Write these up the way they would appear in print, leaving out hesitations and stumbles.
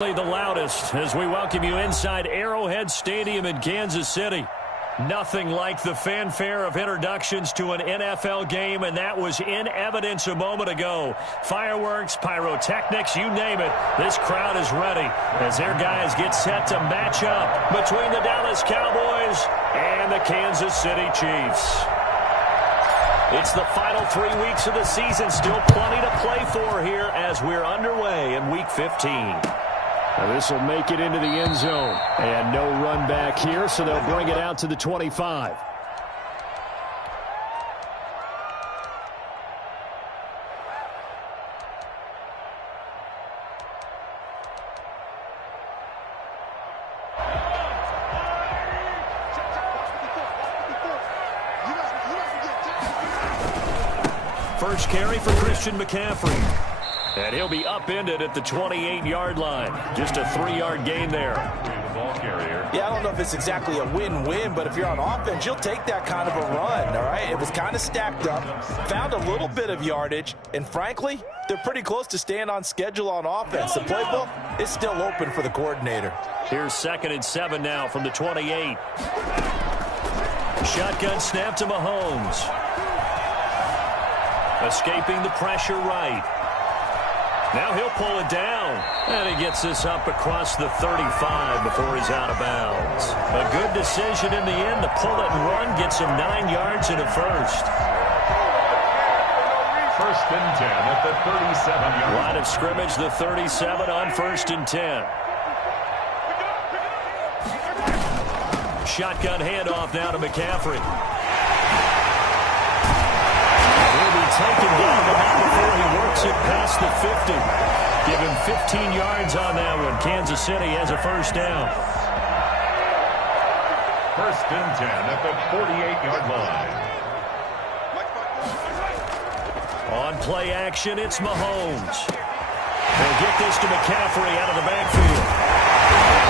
The loudest as we welcome you inside Arrowhead Stadium in Kansas City. Nothing like the fanfare of introductions to an NFL game, and that was in evidence a moment ago. Fireworks, pyrotechnics, you name it. This crowd is ready as their guys get set to match up between the Dallas Cowboys and the Kansas City Chiefs. It's the final 3 weeks of the season. Still plenty to play for here as we're underway in Week 15. Now this will make it into the end zone. And no run back here, so they'll bring it out to the 25. First carry for Christian McCaffrey. And he'll be upended at the 28-yard line. Just a 3-yard gain there. Yeah, I don't know if it's exactly a win-win, but if you're on offense, you'll take that kind of a run, all right? It was kind of stacked up, found a little bit of yardage, and frankly, they're pretty close to staying on schedule on offense. The playbook is still open for the coordinator. Here's 2nd and 7 now from the 28. Shotgun snap to Mahomes. Escaping the pressure right. Now he'll pull it down. And he gets this up across the 35 before he's out of bounds. A good decision in the end to pull it and run. Gets him 9 yards and a first. First and 10 at the 37-yard line. Line of scrimmage, the 37 on 1st and 10. Shotgun handoff now to McCaffrey. He'll be taken down, but not before he works it past the 50. Give him 15 yards on that one. Kansas City has a first down. First and 10 at the 48-yard line. On play action, it's Mahomes. They'll get this to McCaffrey out of the backfield.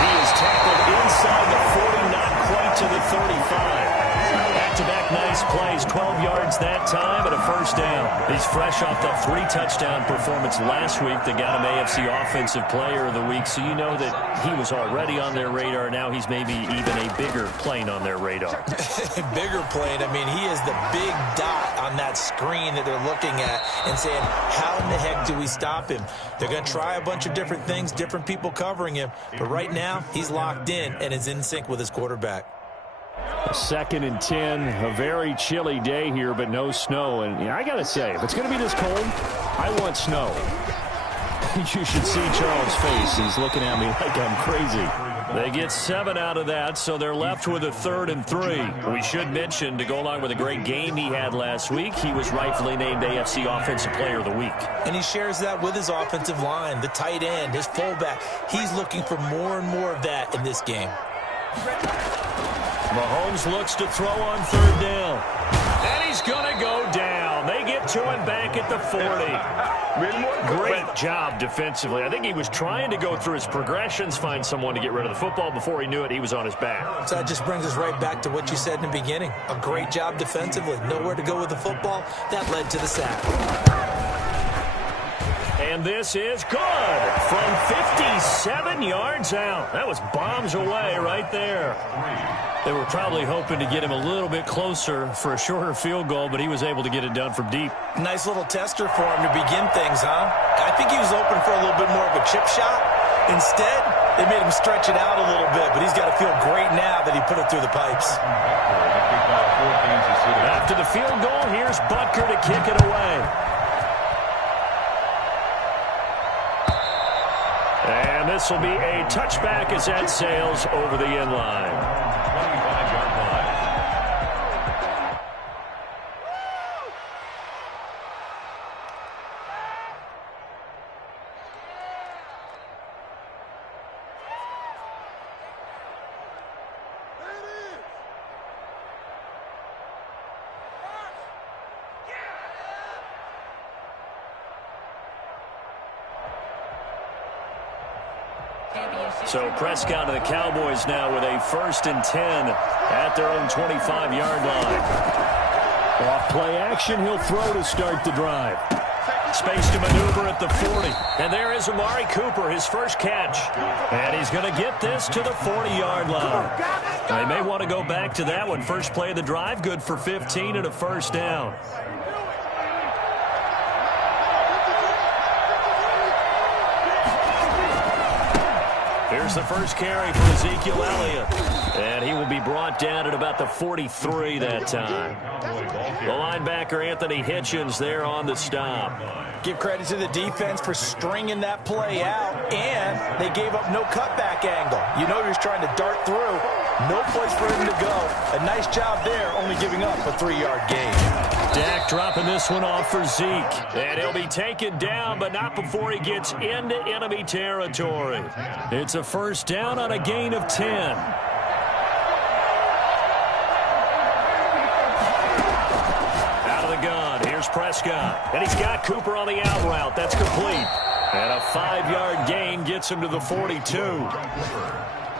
He is tackled inside the 40, not quite to the 35. Back-to-back nice plays, 12 yards that time and a first down. He's fresh off that 3-touchdown performance last week that got him AFC Offensive Player of the Week, so you know that he was already on their radar. Now he's maybe even a bigger plane on their radar. Bigger plane. I mean, he is the big dot on that screen that they're looking at and saying, how in the heck do we stop him? They're going to try a bunch of different things, different people covering him, but right now he's locked in and is in sync with his quarterback. 2nd and 10, a very chilly day here, but no snow. And I got to say, if it's going to be this cold, I want snow. You should see Charles' face. He's looking at me like I'm crazy. They get 7 out of that, so they're left with a 3rd and 3. We should mention, to go along with a great game he had last week, he was rightfully named AFC Offensive Player of the Week. And he shares that with his offensive line, the tight end, his fullback. He's looking for more and more of that in this game. Mahomes looks to throw on 3rd down. And he's going to go down. They get to him back at the 40. Great job defensively. I think he was trying to go through his progressions, find someone to get rid of the football. Before he knew it, he was on his back. So that just brings us right back to what you said in the beginning. A great job defensively. Nowhere to go with the football. That led to the sack. And this is good from 57 yards out. That was bombs away right there. They were probably hoping to get him a little bit closer for a shorter field goal, but he was able to get it done from deep. Nice little tester for him to begin things, huh? I think he was open for a little bit more of a chip shot. Instead, they made him stretch it out a little bit, but he's got to feel great now that he put it through the pipes. After the field goal, here's Butker to kick it away. And this will be a touchback as that sails over the end line. 25-yard line. So Prescott and the Cowboys now with a 1st and 10 at their own 25-yard line. Off play action, he'll throw to start the drive. Space to maneuver at the 40. And there is Amari Cooper, his first catch. And he's going to get this to the 40-yard line. They may want to go back to that one. First play of the drive, good for 15 and a first down. Here's the first carry for Ezekiel Elliott. And he will be brought down at about the 43 that time. The linebacker, Anthony Hitchens, there on the stop. Give credit to the defense for stringing that play out, and they gave up no cutback angle. You know he was trying to dart through. No place for him to go. A nice job there, only giving up a 3-yard gain. Dak dropping this one off for Zeke. And he'll be taken down, but not before he gets into enemy territory. It's a first down on a gain of 10. Out of the gun, here's Prescott. And he's got Cooper on the out route. That's complete. And a 5-yard gain gets him to the 42.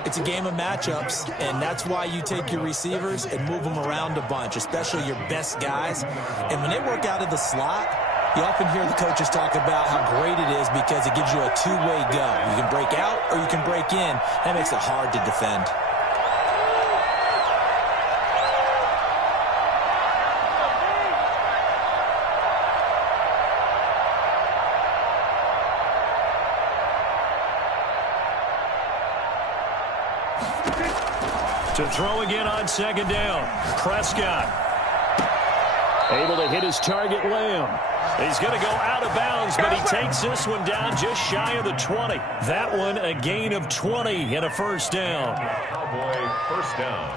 It's a game of matchups, and that's why you take your receivers and move them around a bunch, especially your best guys. And when they work out of the slot, you often hear the coaches talk about how great it is because it gives you a two-way go. You can break out or you can break in. That makes it hard to defend. To throw again on second down. Prescott. Able to hit his target, Lamb. He's going to go out of bounds, but he takes this one down just shy of the 20. That one a gain of 20 and a first down. Cowboy first down.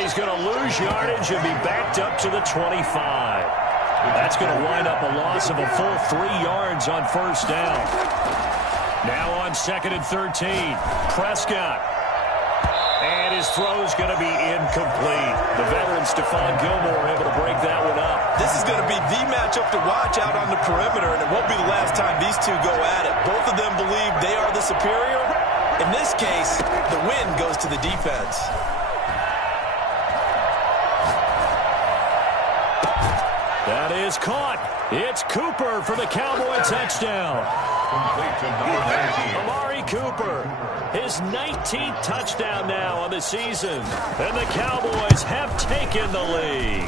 He's going to lose yardage and be backed up to the 25. That's going to wind up a loss of a full 3 yards on first down. Now on second and 13, Prescott. And his throw's going to be incomplete. The veteran Stephon Gilmore able to break that one up. This is going to be the matchup to watch out on the perimeter, and it won't be the last time these two go at it. Both of them believe they are the superior. In this case, the win goes to the defense. That is caught. It's Cooper for the Cowboy touchdown. Amari Cooper, his 19th touchdown now on the season. And the Cowboys have taken the lead.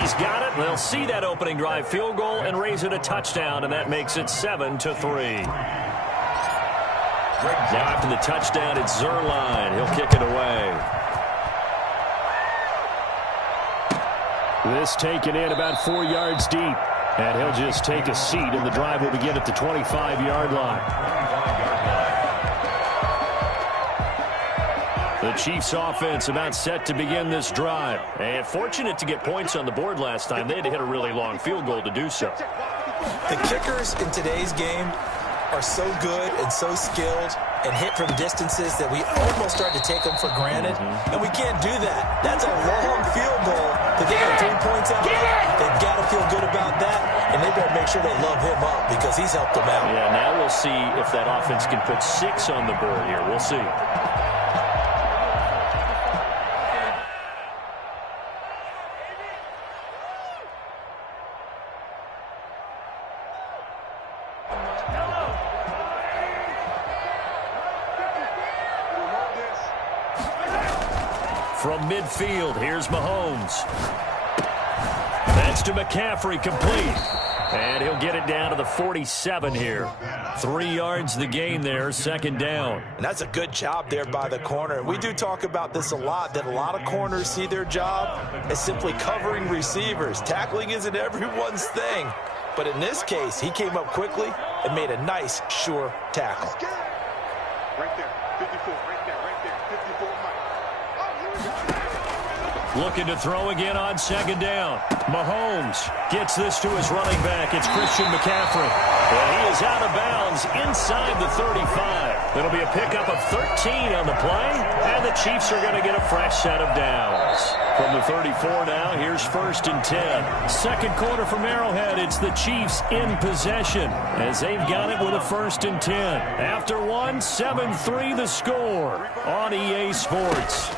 He's got it. They'll see that opening drive field goal and raise it a touchdown, and that makes it 7-3. Now after the touchdown, it's Zuerlein. He'll kick it away. This taken in about 4 yards deep. And he'll just take a seat, and the drive will begin at the 25-yard line. The Chiefs offense about set to begin this drive. And fortunate to get points on the board last time. They had to hit a really long field goal to do so. The kickers in today's game are so good and so skilled and hit from distances that we almost start to take them for granted. And we can't do that. That's a long field goal. If they got 3 points out of it, they've got to feel good about that. And they better make sure they love him up because he's helped them out. Yeah, now we'll see if that offense can put 6 on the board here. We'll see. From midfield, here's Mahomes. That's to McCaffrey, complete. And he'll get it down to the 47 here. 3 yards the gain there, second down. And that's a good job there by the corner. We do talk about this a lot, that a lot of corners see their job as simply covering receivers. Tackling isn't everyone's thing. But in this case, he came up quickly and made a nice, sure tackle. Right there, 54, right there, 54. Looking to throw again on second down. Mahomes gets this to his running back. It's Christian McCaffrey. And he is out of bounds inside the 35. It'll be a pickup of 13 on the play, and the Chiefs are going to get a fresh set of downs. From the 34 now, here's 1st and 10. Second quarter from Arrowhead, it's the Chiefs in possession as they've got it with a 1st and 10. After one, 7-3 the score on EA Sports.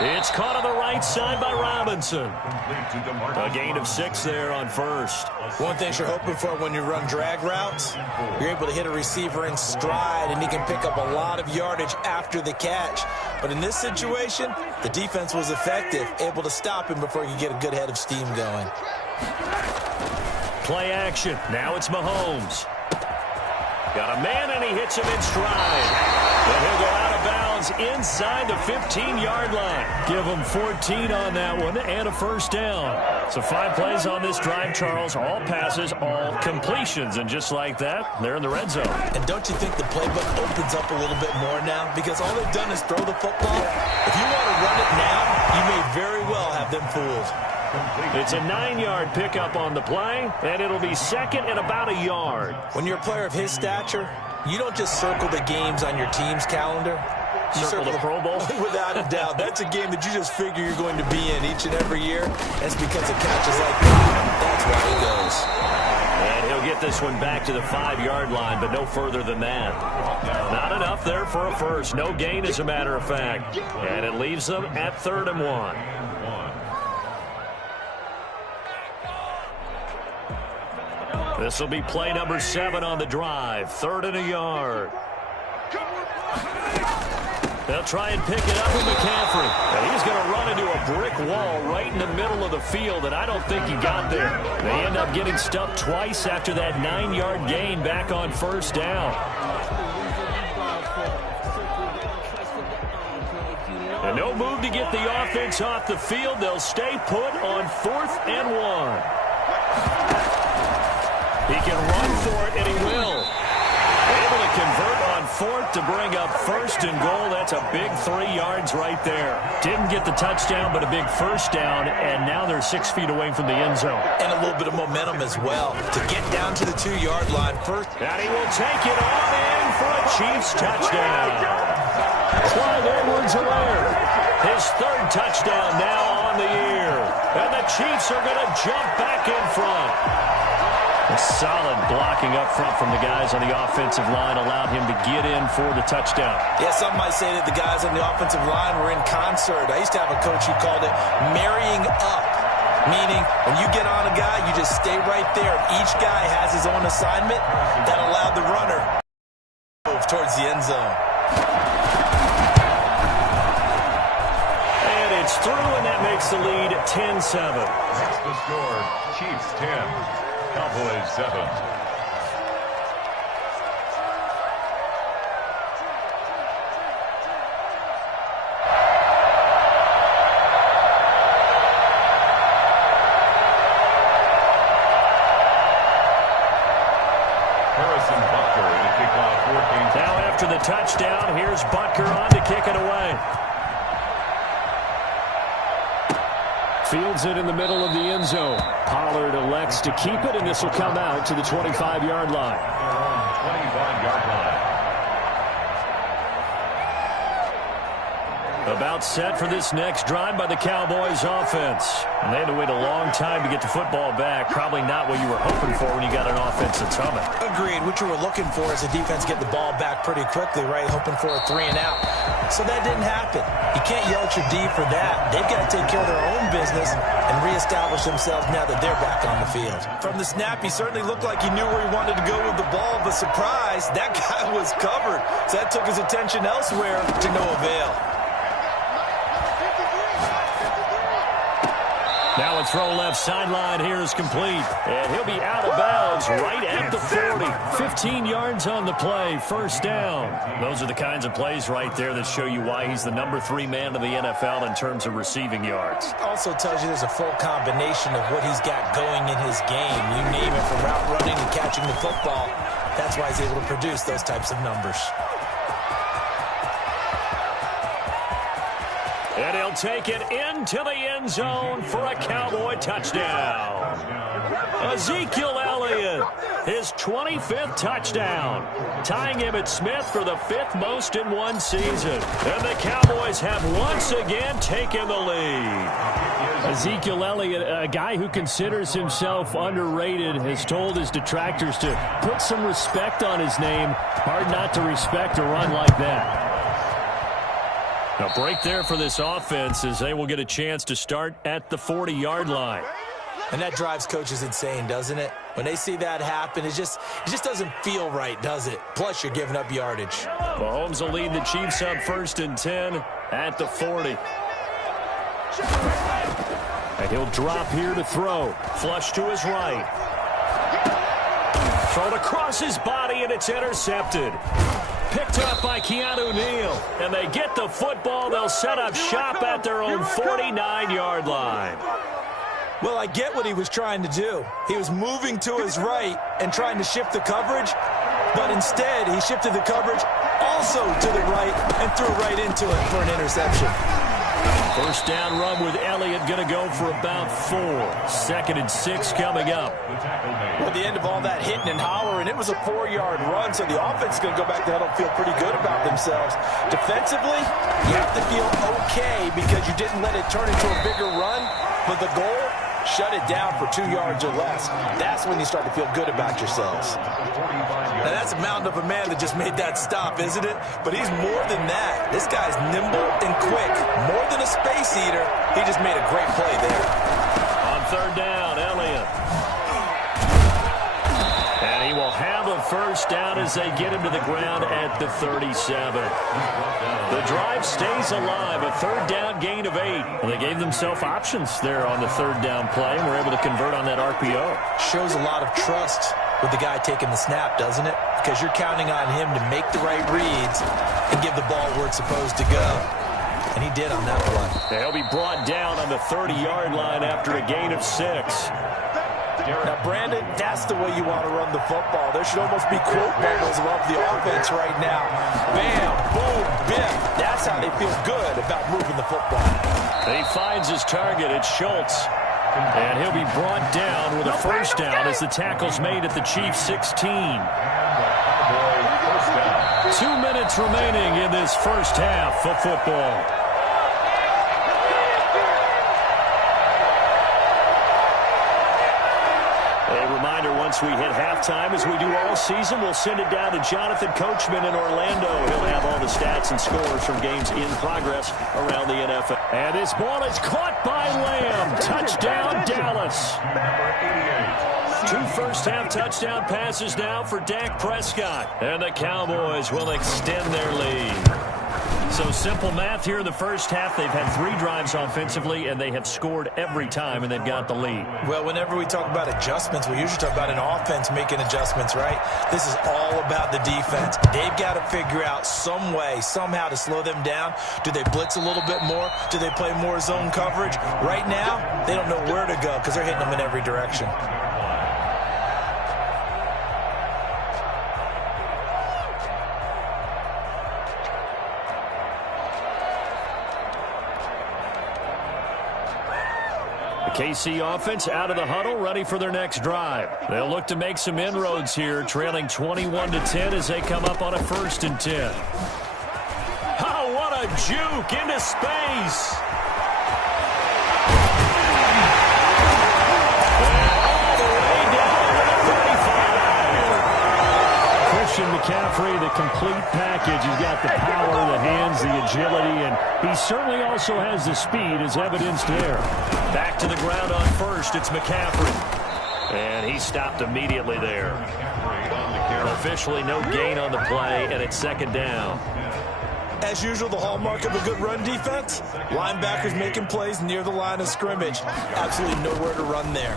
It's caught on the right side by Robinson. A gain of 6 there on first. One thing you're hoping for when you run drag routes, you're able to hit a receiver in stride, and he can pick up a lot of yardage after the catch. But in this situation, the defense was effective, able to stop him before he could get a good head of steam going. Play action. Now it's Mahomes. Got a man, and he hits him in stride. And he'll go out of bounds inside the 15-yard line. Give him 14 on that one and a first down. So 5 plays on this drive, Charles. All passes, all completions. And just like that, they're in the red zone. And don't you think the playbook opens up a little bit more now? Because all they've done is throw the football. If you want to run it now, you may very well have them fooled. It's a 9-yard pickup on the play, and it'll be second and about a yard. When you're a player of his stature, you don't just circle the games on your team's calendar. You circle the Pro Bowl? Without a doubt. That's a game that you just figure you're going to be in each and every year. That's because of catches like that. That's why he goes. And he'll get this one back to the 5-yard line, but no further than that. Not enough there for a first. No gain, as a matter of fact. And it leaves them at 3rd and 1. This will be play number 7 on the drive. 3rd and a yard. They'll try and pick it up with McCaffrey. And he's going to run into a brick wall right in the middle of the field, and I don't think he got there. They end up getting stuffed twice after that 9-yard gain back on first down. And no move to get the offense off the field. They'll stay put on 4th and 1. He can run for it, and he will. Able to convert on 4th to bring up 1st and goal. That's a big 3 yards right there. Didn't get the touchdown, but a big first down, and now they're 6 feet away from the end zone. And a little bit of momentum as well to get down to the 2-yard line first. And he will take it on in for a Chiefs touchdown. Clyde Edwards-Helaire. His 3rd touchdown now on the year. And the Chiefs are going to jump back in front. A solid blocking up front from the guys on the offensive line allowed him to get in for the touchdown. Yeah, some might say that the guys on the offensive line were in concert. I used to have a coach who called it marrying up, meaning when you get on a guy, you just stay right there. Each guy has his own assignment that allowed the runner to move towards the end zone. And it's through, and that makes the lead 10-7. That's the score. Chiefs 10. Cowboys 7. Harrison Butker in the kickoff. Now after the touchdown, here's Butker on to kick it away. Fields it in the middle of the end zone. Pollard elects to keep it, and this will come out to the 25-yard line. 25-yard line. About set for this next drive by the Cowboys offense. And they had to wait a long time to get the football back. Probably not what you were hoping for when you got an offense that's humming. Agreed. What you were looking for is a defense get the ball back pretty quickly, right? Hoping for a 3 and out. So that didn't happen. You can't yell at your D for that. They've got to take care of their own business and reestablish themselves now that they're back on the field. From the snap, he certainly looked like he knew where he wanted to go with the ball, but surprise, that guy was covered. So that took his attention elsewhere to no avail. Now a throw left sideline here is complete. And he'll be out of bounds right at the 40. 15 yards on the play, first down. Those are the kinds of plays right there that show you why he's the number 3 man in the NFL in terms of receiving yards. Also tells you there's a full combination of what he's got going in his game. You name it, from route running to catching the football. That's why he's able to produce those types of numbers. And he'll take it into the end zone for a Cowboy touchdown. Ezekiel Elliott Elliott, his 25th touchdown, tying Emmitt Smith for the 5th most in one season. And the Cowboys have once again taken the lead. Ezekiel Elliott, a guy who considers himself underrated, has told his detractors to put some respect on his name. Hard not to respect a run like that. A break there for this offense as they will get a chance to start at the 40-yard line. And that drives coaches insane, doesn't it? When they see that happen, it just doesn't feel right, does it? Plus, you're giving up yardage. Mahomes will lead the Chiefs up 1st and 10 at the 40. And he'll drop here to throw. Flush to his right. Thrown across his body, and it's intercepted. Picked up by Keanu Neal. And they get the football. They'll set up shop at their own 49-yard line. Well, I get what he was trying to do. He was moving to his right and trying to shift the coverage, but instead he shifted the coverage also to the right and threw right into it for an interception. First down run with Elliott going to go for about 4. 2nd and 6 coming up. At the end of all that hitting and hollering, it was a 4-yard run, so the offense is going to go back to huddle, feel pretty good about themselves. Defensively, you have to feel okay because you didn't let it turn into a bigger run, but the goal, shut it down for 2 yards or less. That's when you start to feel good about yourselves. Now, that's a mountain of a man that just made that stop, isn't it? But he's more than that. This guy's nimble and quick. More than a space eater, he just made a great play there. On 3rd down, Elliott. And he will have a first down as they get him to the ground at the 37. The drive stays alive, a 3rd down gain of 8. Well, they gave themselves options there on the 3rd down play and were able to convert on that RPO. Shows a lot of trust with the guy taking the snap, doesn't it? Because you're counting on him to make the right reads and give the ball where it's supposed to go. And he did on that play. They'll be brought down on the 30-yard line after a gain of 6. Now, Brandon, that's the way you want to run the football. There should almost be quote bubbles above the offense right now. Bam, boom, biff. That's how they feel good about moving the football. He finds his target. It's Schultz. And he'll be brought down with a first down as the tackle's made at the Chiefs' 16. 2 minutes remaining in this first half of football. Once we hit halftime, as we do all season, we'll send it down to Jonathan Coachman in Orlando. He'll have all the stats and scores from games in progress around the NFL. And this ball is caught by Lamb. Touchdown, Dallas. 2 first-half touchdown passes now for Dak Prescott. And the Cowboys will extend their lead. So simple math here in the first half. They've had 3 drives offensively, and they have scored every time, and they've got the lead. Well, whenever we talk about adjustments, we usually talk about an offense making adjustments, right? This is all about the defense. They've got to figure out some way, somehow to slow them down. Do they blitz a little bit more? Do they play more zone coverage? Right now, they don't know where to go because they're hitting them in every direction. KC offense out of the huddle, ready for their next drive. They'll look to make some inroads here, trailing 21-10 as they come up on a 1st and 10. Oh, what a juke into space. And all the way down to 35. Christian McCaffrey, the complete package. He's got the power, the hands, the agility, and he certainly also has the speed as evidenced there. Back to the ground on 1st. It's McCaffrey. And he stopped immediately there. Officially no gain on the play, and it's 2nd down. As usual, the hallmark of a good run defense, linebackers making plays near the line of scrimmage. Absolutely nowhere to run there.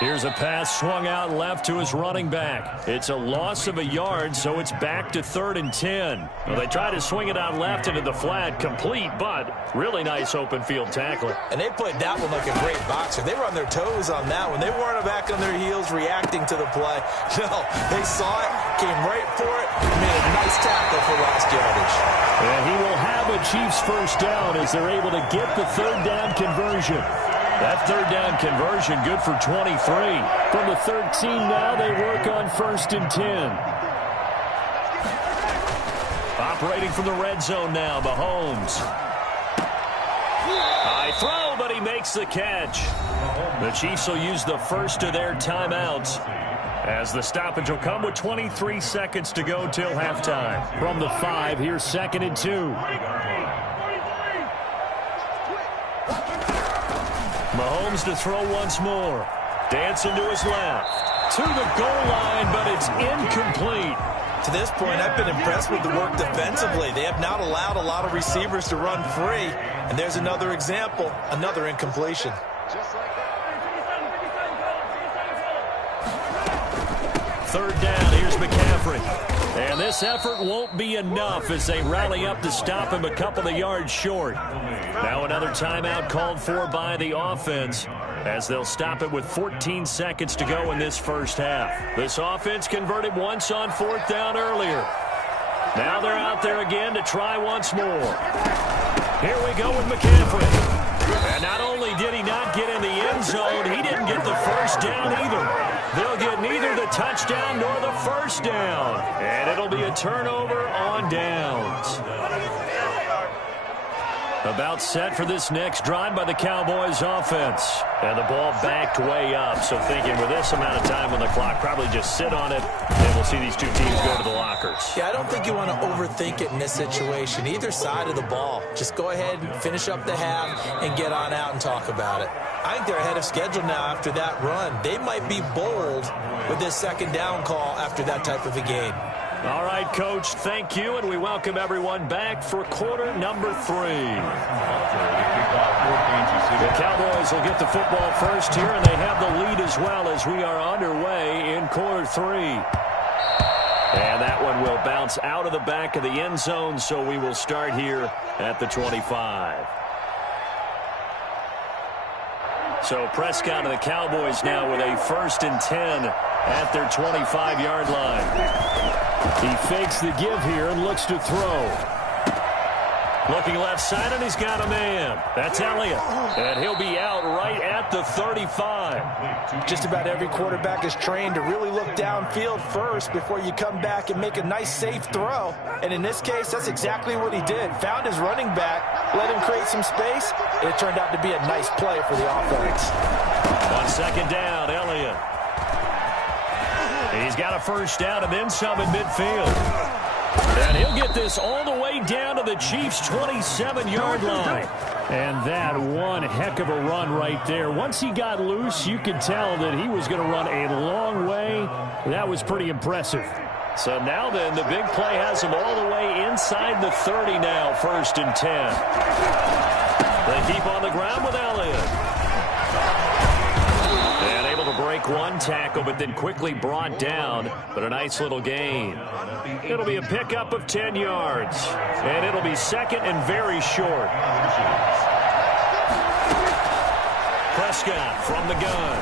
Here's a pass swung out left to his running back. It's a loss of a yard, so it's back to 3rd and 10. Well, they try to swing it out left into the flat, complete, but really nice open field tackling. And they played that one like a great boxer. They were on their toes on that one. They weren't back on their heels reacting to the play. No, they saw it, came right for it, made a nice tackle for last yardage. And he will have a Chiefs first down as they're able to get the 3rd down conversion. That third down conversion good for 23. From the 13 now, they work on 1st and 10. Operating from the red zone now, Mahomes. High throw, but he makes the catch. The Chiefs will use the first of their timeouts, as the stoppage will come with 23 seconds to go till halftime. From the 5, here's 2nd and 2. Mahomes to throw once more. Dancing to his left. To the goal line, but it's incomplete. To this point, I've been impressed with the work defensively. They have not allowed a lot of receivers to run free. And there's another example, another incompletion. Third down, here's McCaffrey. And this effort won't be enough as they rally up to stop him a couple of yards short. Now another timeout called for by the offense, as they'll stop it with 14 seconds to go in this first half. This offense converted once on 4th down earlier. Now they're out there again to try once more. Here we go with McCaffrey. And not only did he not get in the end zone, he didn't get the first down either. They'll get neither the touchdown nor the first down. And it'll be a turnover on downs. About set for this next drive by the Cowboys offense. And the ball backed way up. So thinking with this amount of time on the clock, probably just sit on it, and we'll see these two teams go to the lockers. Yeah, I don't think you want to overthink it in this situation. Either side of the ball. Just go ahead and finish up the half and get on out and talk about it. I think they're ahead of schedule now after that run. They might be bold with this second down call after that type of a game. All right, Coach, thank you, and we welcome everyone back for quarter number 3. The Cowboys will get the football first here, and they have the lead as well as we are underway in quarter 3. And that one will bounce out of the back of the end zone, so we will start here at the 25. So Prescott and the Cowboys now with a 1st and 10 at their 25-yard line. He fakes the give here and looks to throw. Looking left side, and he's got a man. That's Elliott. And he'll be out right at the 35. Just about every quarterback is trained to really look downfield first before you come back and make a nice, safe throw. And in this case, that's exactly what he did. Found his running back, let him create some space, and it turned out to be a nice play for the offense. On second down, Elliott. He's got a first down and then some in midfield. And he'll get this all the way down to the Chiefs' 27-yard line. And that one heck of a run right there. Once he got loose, you could tell that he was going to run a long way. That was pretty impressive. So now then, the big play has him all the way inside the 30 now, 1st and 10. They keep on the ground with Elliott. And able to break one tackle, but then quickly brought down. But a nice little gain. It'll be a pickup of 10 yards. And it'll be 2nd and very short. Prescott from the gun.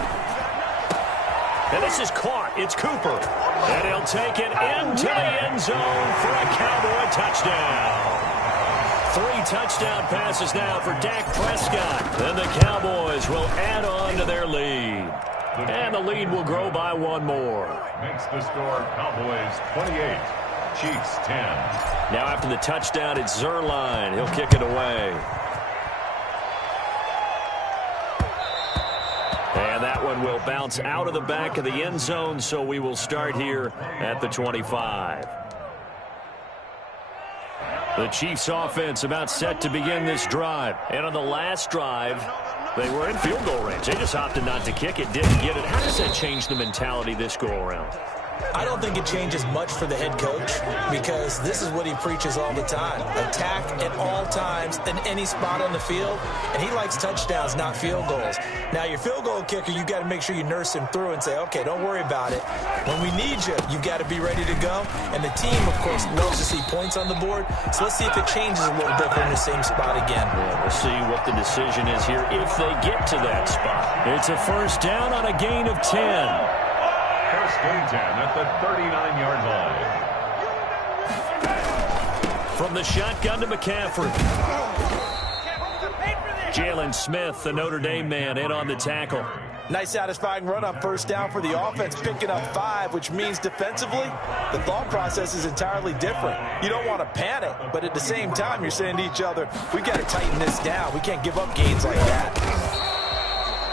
And this is caught. It's Cooper. And he'll take it into the end zone for a Cowboy touchdown. 3 touchdown passes now for Dak Prescott. Then the Cowboys will add on to their lead. And the lead will grow by one more. Makes the score Cowboys 28, Chiefs 10. Now after the touchdown, it's Zuerlein. He'll kick it away. And that one will bounce out of the back of the end zone, so we will start here at the 25. The Chiefs offense about set to begin this drive. And on the last drive, they were in field goal range. They just opted not to kick it, didn't get it. How does that change the mentality this go-around? I don't think it changes much for the head coach because this is what he preaches all the time. Attack at all times in any spot on the field, and he likes touchdowns, not field goals. Now, your field goal kicker, you got to make sure you nurse him through and say, okay, don't worry about it. When we need you, you've got to be ready to go. And the team, of course, loves to see points on the board. So let's see if it changes a little bit from the same spot again. Yeah, we'll see what the decision is here if they get to that spot. It's a first down on a gain of 10. First and 10 at the 39-yard line. From the shotgun to McCaffrey. Jalen Smith, the Notre Dame man, in on the tackle. Nice satisfying run on first down for the offense, picking up 5, which means defensively, the thought process is entirely different. You don't want to panic, but at the same time, you're saying to each other, we got to tighten this down. We can't give up gains like that.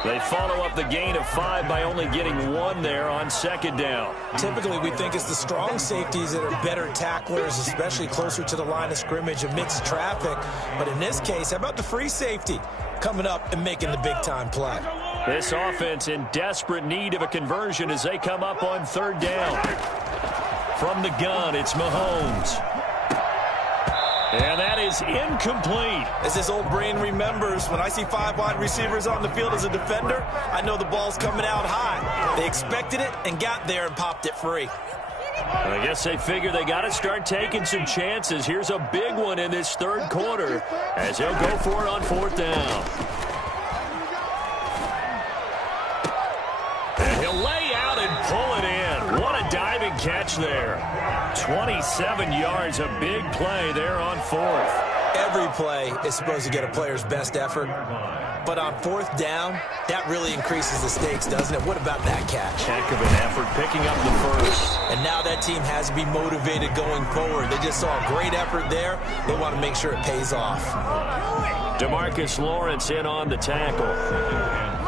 They follow up the gain of 5 by only getting 1 there on second down. Typically, we think it's the strong safeties that are better tacklers, especially closer to the line of scrimmage amidst traffic. But in this case, how about the free safety coming up and making the big-time play? This offense in desperate need of a conversion as they come up on third down. From the gun, it's Mahomes. And that is incomplete. As his old brain remembers, when I see 5 wide receivers on the field as a defender, I know the ball's coming out high. They expected it and got there and popped it free. I guess they figure they got to start taking some chances. Here's a big one in this third quarter as they'll go for it on fourth down. And he'll lay out and pull it in. What a diving catch there. 27 yards, a big play there on fourth. Every play is supposed to get a player's best effort. But on fourth down, that really increases the stakes, doesn't it? What about that catch? Heck of an effort picking up the first. And now that team has to be motivated going forward. They just saw a great effort there. They want to make sure it pays off. DeMarcus Lawrence in on the tackle.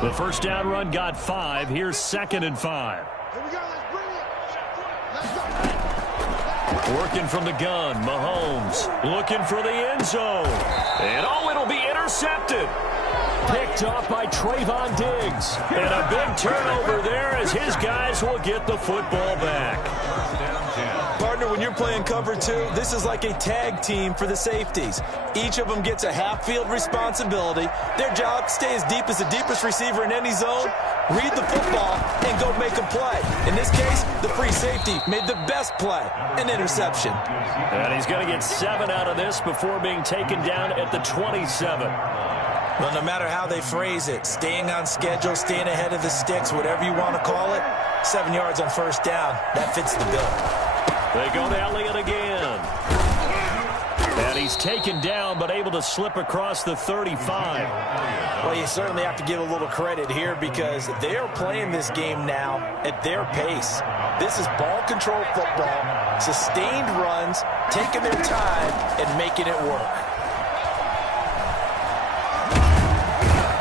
The first down run got 5. Here's 2nd and 5. Here we go. Let's bring it. Let's go. Working from the gun, Mahomes looking for the end zone. And it'll be intercepted. Picked off by Trayvon Diggs. And a big turnover there as his guys will get the football back. Partner, when you're playing cover 2, this is like a tag team for the safeties. Each of them gets a half-field responsibility. Their job, stay as deep as the deepest receiver in any zone, read the football, and go make a play. In this case, the free safety made the best play, an interception. And he's going to get 7 out of this before being taken down at the 27. Well, no matter how they phrase it, staying on schedule, staying ahead of the sticks, whatever you want to call it, 7 yards on first down, that fits the bill. They go to Elliott again. And he's taken down, but able to slip across the 35. Well, you certainly have to give a little credit here because they are playing this game now at their pace. This is ball control football, sustained runs, taking their time and making it work.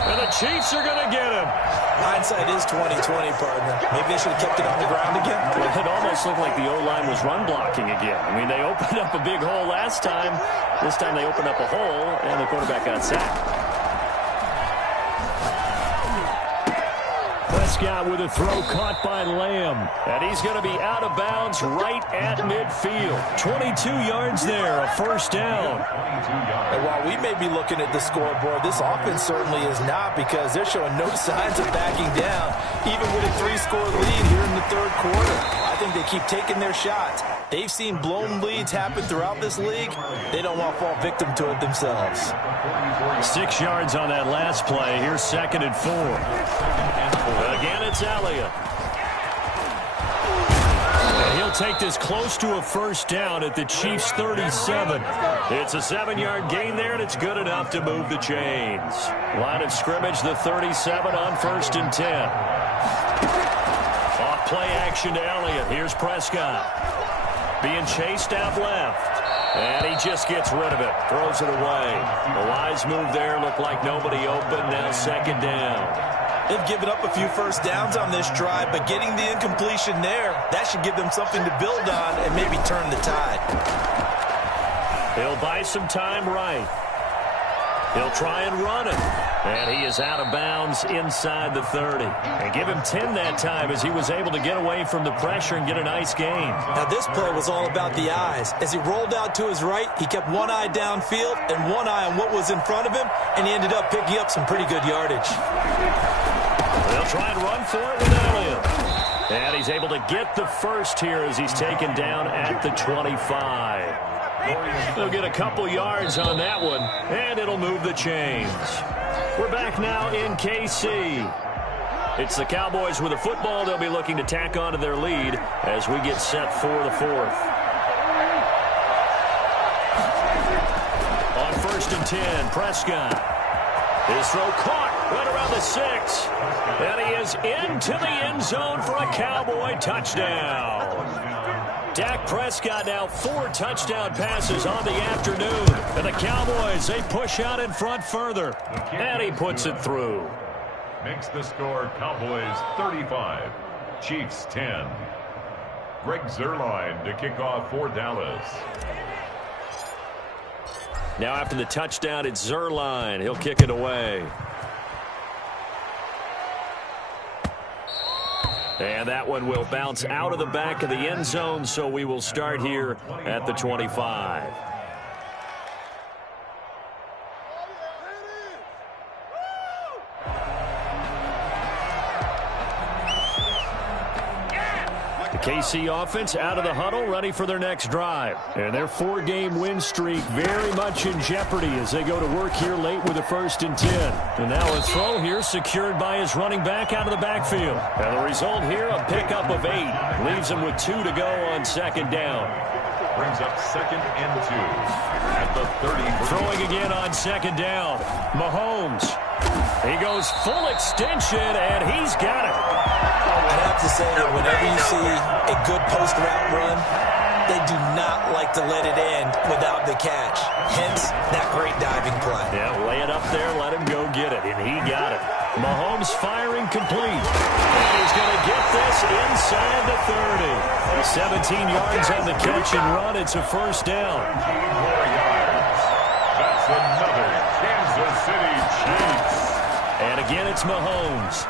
And the Chiefs are going to get him. Hindsight is 20/20, partner. Maybe they should have kept it on the ground again. Well, it almost looked like the O-line was run blocking again. I mean, they opened up a big hole last time. This time they opened up a hole, and the quarterback got sacked. Prescott with a throw caught by Lamb. And he's going to be out of bounds right at midfield. 22 yards there, a first down. And while we may be looking at the scoreboard, this offense certainly is not because they're showing no signs of backing down, even with a 3-score lead here in the third quarter. I think they keep taking their shots. They've seen blown leads happen throughout this league. They don't want to fall victim to it themselves. 6 yards on that last play. Here's 2nd and 4. Again, it's Elliott. And he'll take this close to a first down at the Chiefs' 37. It's a 7-yard gain there, and it's good enough to move the chains. Line of scrimmage, the 37 on 1st and 10. Off play action to Elliott. Here's Prescott. Being chased out left. And he just gets rid of it. Throws it away. A wise move there. Looked like nobody open. Now 2nd down. They've given up a few first downs on this drive, but getting the incompletion there, that should give them something to build on and maybe turn the tide. He'll buy some time right. He'll try and run it. And he is out of bounds inside the 30. And give him 10 that time as he was able to get away from the pressure and get a nice gain. Now, this play was all about the eyes. As he rolled out to his right, he kept one eye downfield and one eye on what was in front of him, and he ended up picking up some pretty good yardage. They'll try and run for it with Elliott. And he's able to get the first here as he's taken down at the 25. They'll get a couple yards on that one, and it'll move the chains. We're back now in KC. It's the Cowboys with the football. They'll be looking to tack onto their lead as we get set for the fourth. On 1st and 10, Prescott. His throw caught right around the 6. And he is into the end zone for a Cowboy touchdown. Dak Prescott now 4 touchdown passes on the afternoon. And the Cowboys, they push out in front further. And he puts it through. Makes the score Cowboys 35, Chiefs 10. Greg Zuerlein to kick off for Dallas. Now after the touchdown, it's Zuerlein. He'll kick it away. And that one will bounce out of the back of the end zone, so we will start here at the 25. The KC offense out of the huddle, ready for their next drive. And their 4-game win streak very much in jeopardy as they go to work here late with a 1st and 10. And now a throw here secured by his running back out of the backfield. And the result here, a pickup of 8. Leaves him with 2 to go on 2nd down. Brings up 2nd and 2 at the 30. Throwing again on 2nd down. Mahomes. He goes full extension, and he's got it. I'd have to say that whenever you see a good post route run, they do not like to let it end without the catch. Hence, that great diving play. Yeah, lay it up there, let him go get it, and he got it. Mahomes firing complete. And he's going to get this inside the 30. 17 yards on the catch and run. It's a 1st down. That's another Kansas City Chiefs. And again, it's Mahomes.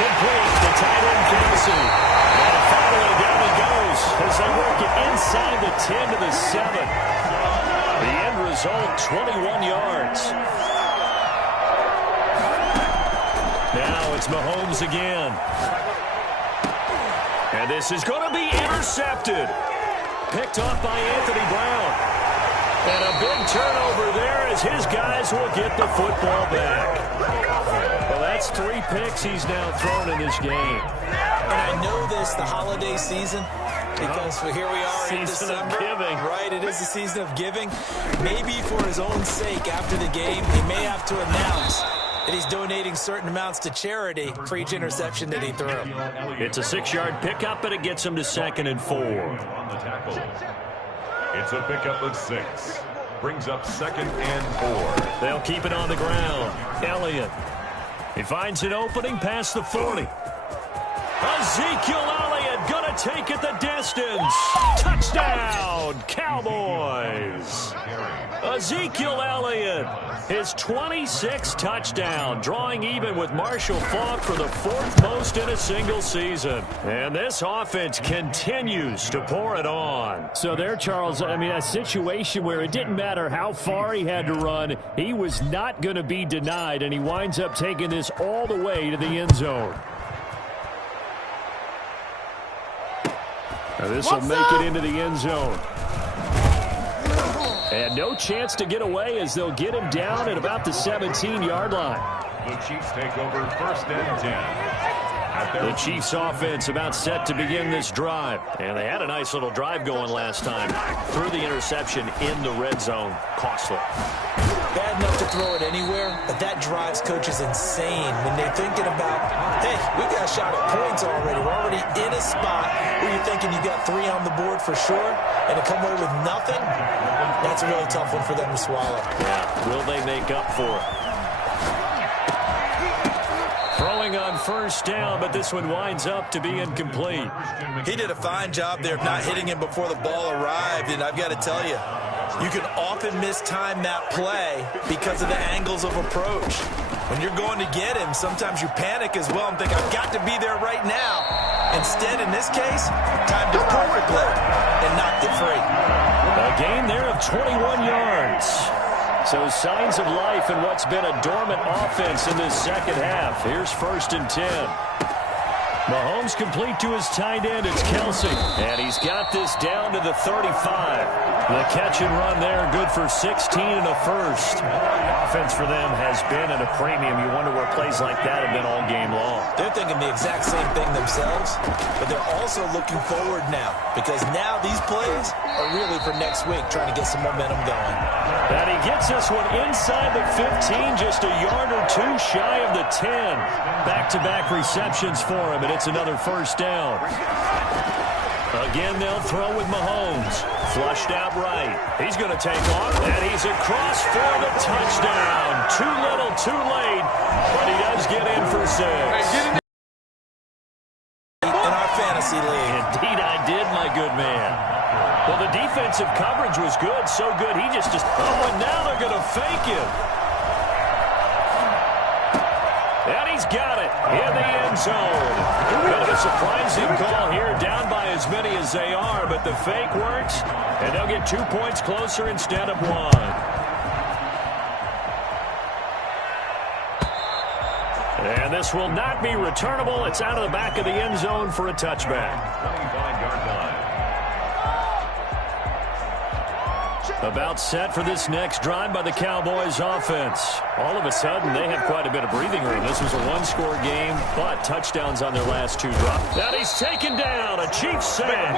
Complete to tight end Kelsey. And finally down he goes as they work it inside the 10 to the 7. The end result, 21 yards. Now it's Mahomes again. And this is going to be intercepted. Picked off by Anthony Brown. And a big turnover there as his guys will get the football back. Well, that's 3 picks he's now thrown in this game. And I know this, the holiday season, because here we are in December. Season of giving. Right, it is the season of giving. Maybe for his own sake after the game, he may have to announce that he's donating certain amounts to charity for each interception that he threw. It's a 6-yard pickup, but it gets him to 2nd and 4. On the tackle. It's a pickup of 6. Brings up 2nd and 4. They'll keep it on the ground. Elliott. He finds an opening past the 40. Ezekiel Elliott going to take it the distance. Touchdown, Cowboys. Ezekiel Elliott, his 26th touchdown, drawing even with Marshall Faulk for the 4th most in a single season. And this offense continues to pour it on. So there, Charles, I mean, a situation where it didn't matter how far he had to run, he was not going to be denied, and he winds up taking this all the way to the end zone. Now this will make it into the end zone. And no chance to get away as they'll get him down at about the 17-yard line. The Chiefs take over 1st and 10. The Chiefs offense about set to begin this drive. And they had a nice little drive going last time. Threw the interception in the red zone. Costly. Bad enough to throw it anywhere, but that drives coaches insane when they're thinking about, hey, we got a shot at points already. We're already in a spot where you're thinking you got 3 on the board for sure, and to come away with nothing, that's a really tough one for them to swallow. Yeah, will they make up for it? Throwing on 1st down, but this one winds up to be incomplete. He did a fine job there of not hitting him before the ball arrived, and I've got to tell you, you can often mistime that play because of the angles of approach. When you're going to get him, sometimes you panic as well and think, I've got to be there right now. Instead, in this case, timed it perfectly and knocked it free. A gain there of 21 yards. So signs of life in what's been a dormant offense in this 2nd half. Here's 1st and 10. Mahomes complete to his tight end. It's Kelce. And he's got this down to the 35. The catch and run there, good for 16 and a first. Offense for them has been at a premium. You wonder where plays like that have been all game long. They're thinking the exact same thing themselves, but they're also looking forward now, because now these plays are really for next week, trying to get some momentum going. And he gets this one inside the 15, just a yard or two shy of the 10. Back-to-back receptions for him, and it's another first down. Again, they'll throw with Mahomes. Flushed out right. He's going to take off, and he's across for the touchdown. Too little, too late, but he does get in for 6. In our fantasy league. Indeed I did, my good man. Well, the defensive coverage was good, so good he just oh, and now they're going to fake it. And he's got it in the end zone. Kind of a surprising call here, down by as many as they are, but the fake works, and they'll get 2 points closer instead of 1. And this will not be returnable. It's out of the back of the end zone for a touchback. 25-yard line. About set for this next drive by the Cowboys offense. All of a sudden, they have quite a bit of breathing room. This was a one-score game, but touchdowns on their last 2 drops. And he's taken down. A Chiefs sack.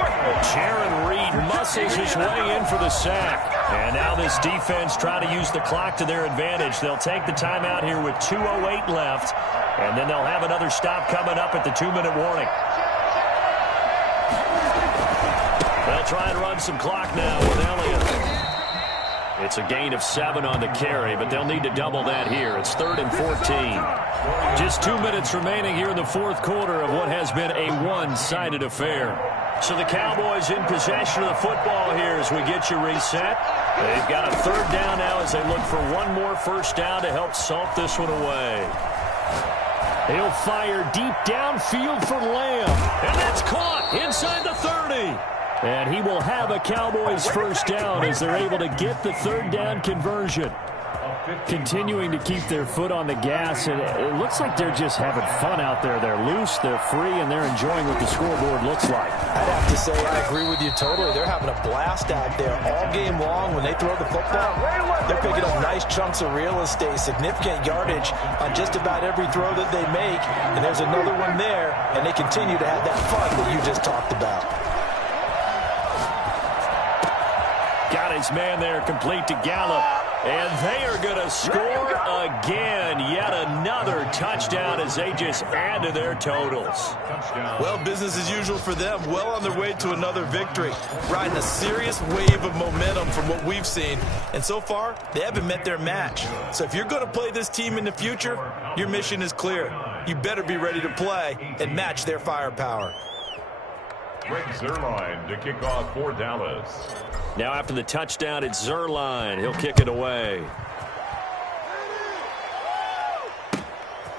Jaron Reed muscles his way in for the sack. And now this defense trying to use the clock to their advantage. They'll take the timeout here with 2:08 left, and then they'll have another stop coming up at the 2-minute warning. They'll try and run some clock now with Elliott. It's a gain of 7 on the carry, but they'll need to double that here. It's 3rd and 14. Just 2 minutes remaining here in the fourth quarter of what has been a one-sided affair. So the Cowboys in possession of the football here as we get you reset. They've got a 3rd down now as they look for one more first down to help salt this one away. He'll fire deep downfield for Lamb. And that's caught inside the 30. And he will have a Cowboys first down as they're able to get the 3rd down conversion. Continuing to keep their foot on the gas, and it looks like they're just having fun out there. They're loose, they're free, and they're enjoying what the scoreboard looks like. I'd have to say I agree with you totally. They're having a blast out there all game long. When they throw the football, they're picking up nice chunks of real estate, significant yardage on just about every throw that they make. And there's another one there, and they continue to have that fun that you just talked about. Got his man there, complete to Gallup. And they are going to score again. Yet another touchdown as they just add to their totals. Well, business as usual for them. Well on their way to another victory. Riding a serious wave of momentum from what we've seen. And so far, they haven't met their match. So if you're going to play this team in the future, your mission is clear. You better be ready to play and match their firepower. Greg Zuerlein to kick off for Dallas. Now after the touchdown, it's Zuerlein. He'll kick it away.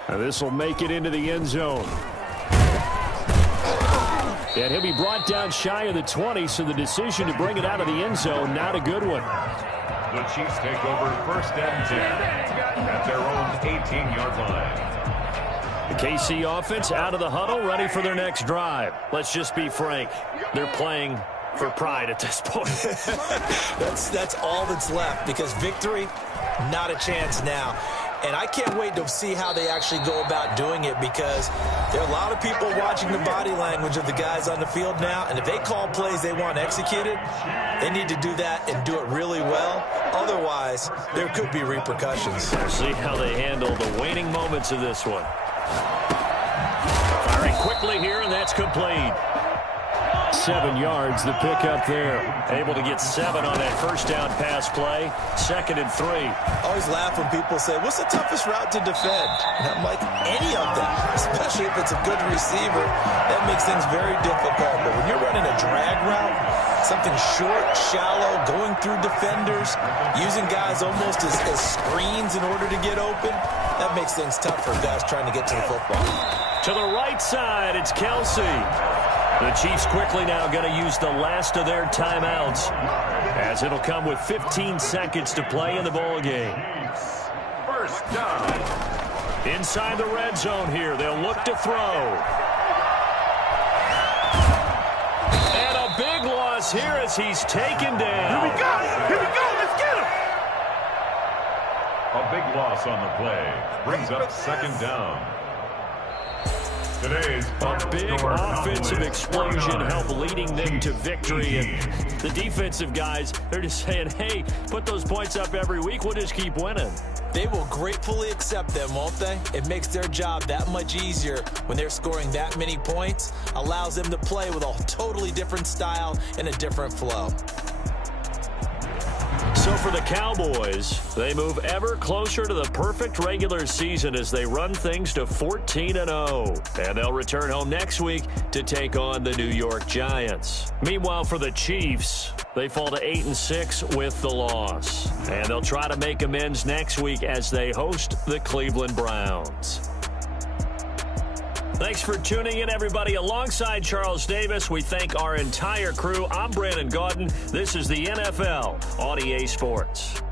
Now this will make it into the end zone. And he'll be brought down shy of the 20, so the decision to bring it out of the end zone, not a good one. The Chiefs take over 1st and 10 at their own 18-yard line. The KC offense out of the huddle, ready for their next drive. Let's just be frank. They're playing for pride at this point. That's all that's left, because victory, not a chance now. And I can't wait to see how they actually go about doing it, because there are a lot of people watching the body language of the guys on the field now, and if they call plays they want executed, they need to do that and do it really well. Otherwise, there could be repercussions. We'll see how they handle the waning moments of this one. Firing quickly here, and that's complete. 7 yards, the pickup there. Able to get 7 on that first down pass play. 2nd and 3. Always laugh when people say, what's the toughest route to defend? And I'm like, any of them, especially if it's a good receiver. That makes things very difficult. But when you're running a drag route, something short, shallow, going through defenders, using guys almost as screens in order to get open, that makes things tough for guys trying to get to the football. To the right side, it's Kelce. The Chiefs quickly now going to use the last of their timeouts, as it'll come with 15 seconds to play in the ball game. First down. Inside the red zone here, they'll look to throw. Davis here as he's taken down. Here we go. Here we go. Let's get him. A big loss on the play. Brings up second down. Today's A big offensive explosion helped leading them to victory. And the defensive guys, they're just saying, hey, put those points up every week. We'll just keep winning. They will gratefully accept them, won't they? It makes their job that much easier when they're scoring that many points. Allows them to play with a totally different style and a different flow. So for the Cowboys, they move ever closer to the perfect regular season as they run things to 14-0. And they'll return home next week to take on the New York Giants. Meanwhile, for the Chiefs, they fall to 8-6 with the loss. And they'll try to make amends next week as they host the Cleveland Browns. Thanks for tuning in, everybody. Alongside Charles Davis, we thank our entire crew. I'm Brandon Gaudin. This is the NFL on EA Sports.